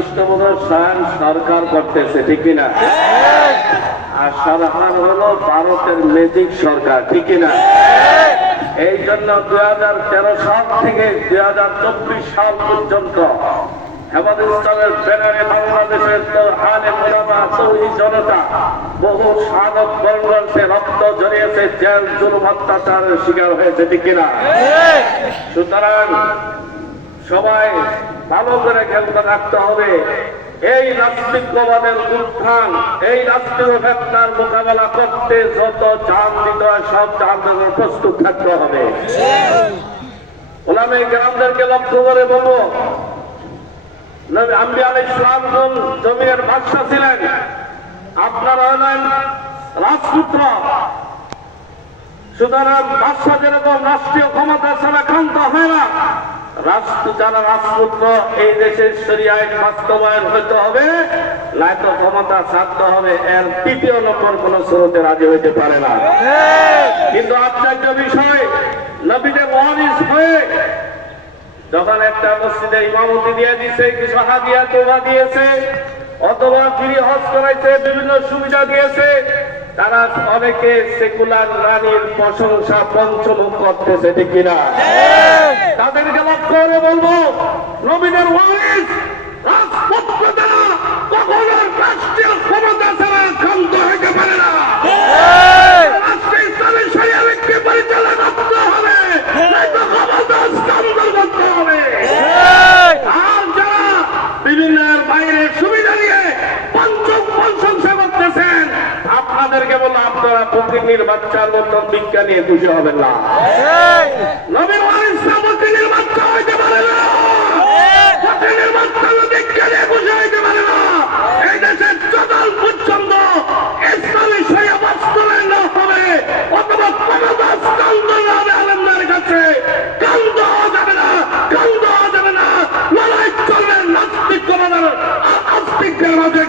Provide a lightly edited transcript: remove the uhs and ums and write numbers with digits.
পৃষ্ঠপোষক স্বয়ং সরকার করতেছে, ঠিক কিনা? আর সরকার হলো ভারতের ম্যাজিক সরকার, ঠিক কিনা? এই জন্য 2013 সাল থেকে 2024 সাল পর্যন্ত হেফাজত ইসলামের ব্যানারে বাংলাদেশের আলেম ওলামা তৌহিদ জনতা বহু শাহাদাত বরণ করেছে, রক্ত ঝরিয়েছে, জেল জুলুম অত্যাচারের শিকার হয়েছে, ঠিক কিনা? সুতরাং সবাই ভালো করে খেয়াল রাখতে হবে, এই নাস্তিকবাদের উত্থান, এই নাস্তিক ফেতনার মোকাবেলা করতে যত জান দিতে হয় সব জান দেওয়ার প্রস্তুত থাকতে হবে। ওলামায়ে কেরামদেরকে লক্ষ্য করে বলবো, নবী আম্বিয়া আলাইহিস সালাম জমিনের বাদশা ছিলেন, আপনারা হলেন রাজপুত্র। সুতরাং বাদশা যেরকম রাষ্ট্রীয় ক্ষমতা ছাড়া ক্ষান্ত হয় না, যারা রাজপুত্র এই দেশের শরিয়া আইন বাস্তবায়ন হইতে হবে, নয়তো ক্ষমতা ছাড়তে হবে, এর তৃতীয় নম্বর কোন স্রোতে রাজি হইতে পারে না। কিন্তু আশ্চর্য বিষয়, নবীদের ওয়ারিস হয়ে যখন একটা মসজিদে ইমামতি দিয়ে দিয়েছে, কিছু হাদিয়া তোবা দিয়েছে, অথবা ফ্রি হজ করাইছে, বিভিন্ন সুবিধা দিয়েছে, তারা অনেকে সেকুলার রানীর প্রশংসা পঞ্চমুখ করতেছে, ঠিক কিনা? তাদেরকে লক্ষ্য করে বলবো, নবীদের ওয়ারিস রাজপুত্র দ্বারা কখনো রাষ্ট্রীয় ক্ষমতা ছাড়া ক্ষান্ত হইতে পারে না। রাষ্ট্র ইসলামের শরিয়া ব্যক্তি পরিচালনা করতে হবে, নয়তো ক্ষমতা হস্তান্তর করতে হবে। আর যারা বিভিন্ন বাইরের সুবিধা নিয়ে পঞ্চম প্রশংসা করতেছেন, আপনাদেরকে বললো আপনারা ফকিনীর বাচ্চার মতন বিজ্ঞান নিয়ে খুশি হবেন না। নবীর ওয়ারিস ফকিনীর বাচ্চা হইতে পারে না, ফকিনীর বাচ্চা বিজ্ঞান নিয়ে খুশি হইতে পারে না। এই দেশের চদল পর্যন্ত ইসলামী শরিয়া বাস্তবায়ন না হবে, অথবা ক্ষমতা হস্তান্তর না হবে আলেমদের কাছে, কান দেওয়া যাবে না, কান দেওয়া যাবে না। লড়াই চলবে নাস্তিক ক্ষমতার আস্তিকদের মাঝে।